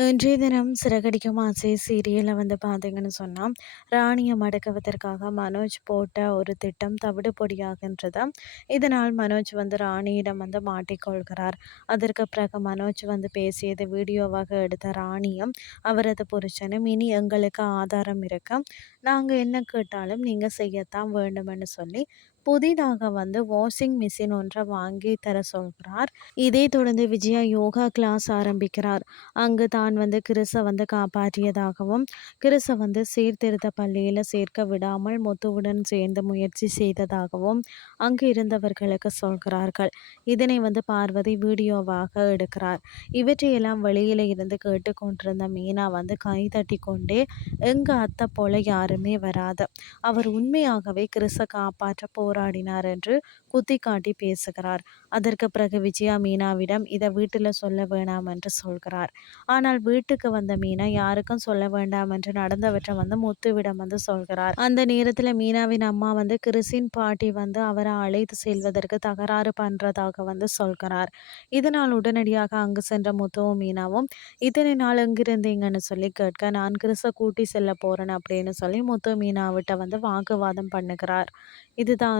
இன்றைய தினம் சிறகடிக்கும் ஆசை சீரியலில் வந்து பார்த்தீங்கன்னு சொன்னால் ராணியை மடக்குவதற்காக மனோஜ் போட்ட ஒரு திட்டம் தவிடு பொடியாகின்றது? இதனால் மனோஜ் வந்து ராணியிடம் வந்து மாட்டிக்கொள்கிறார் அதற்கு பிறகு மனோஜ் வந்து பேசியது வீடியோவாக எடுத்த ராணியும் அவரது புருஷனும் இனி எங்களுக்கு ஆதாரம் இருக்க. நாங்கள் என்ன கேட்டாலும் நீங்கள் செய்யத்தான் வேண்டும்னு சொல்லி புதிதாக வந்து வாஷிங் மிஷின் ஒன்றை வாங்கி தர சொல்கிறார் இதே தொடர்ந்து விஜயா யோகா கிளாஸ் ஆரம்பிக்கிறார். அங்கு தான் வந்து கிறிஸை வந்து காப்பாற்றியதாகவும் கிறிஸை வந்து சீர்திருத்த பள்ளியில் சேர்க்க விடாமல் முத்துவுடன் சேர்ந்து முயற்சி செய்ததாகவும் அங்கு இருந்தவர்களுக்கு சொல்கிறார்கள். இதனை வந்து பார்வதி வீடியோவாக எடுக்கிறார். இவற்றையெல்லாம் வெளியில இருந்து கேட்டுக்கொண்டிருந்த மீனா வந்து கை தட்டி கொண்டே எங்க அத்தை போல யாருமே வராது. அவர் உண்மையாகவே கிறிஸை காப்பாற்ற போராடினார் என்று குத்தி காட்டி பேசுகிறார். அதற்கு பிறகு விஜயா மீனாவிடம் இதை வீட்டில் சொல்ல வேணாம் என்று சொல்கிறார். ஆனால் வீட்டுக்கு வந்த மீனா யாருக்கும் சொல்ல வேண்டாம் என்று நடந்தவற்றை வந்து முத்துவிடம் வந்து சொல்கிறார். அந்த நேரத்தில் மீனாவின் அம்மா வந்து கிறிஸின் பாட்டி வந்து அவரை அழைத்து செல்வதற்கு தகராறு பண்றதாக வந்து சொல்கிறார். இதனால் உடனடியாக அங்கு சென்ற முத்துவும் மீனாவும் இத்தனை நாள் எங்கிருந்தீங்கன்னு சொல்லி கேட்க நான் கிறிஸை கூட்டி செல்ல போறேன் அப்படின்னு சொல்லி முத்து மீனாவிட்ட வந்து வாக்குவாதம் பண்ணுகிறார். இதுதான்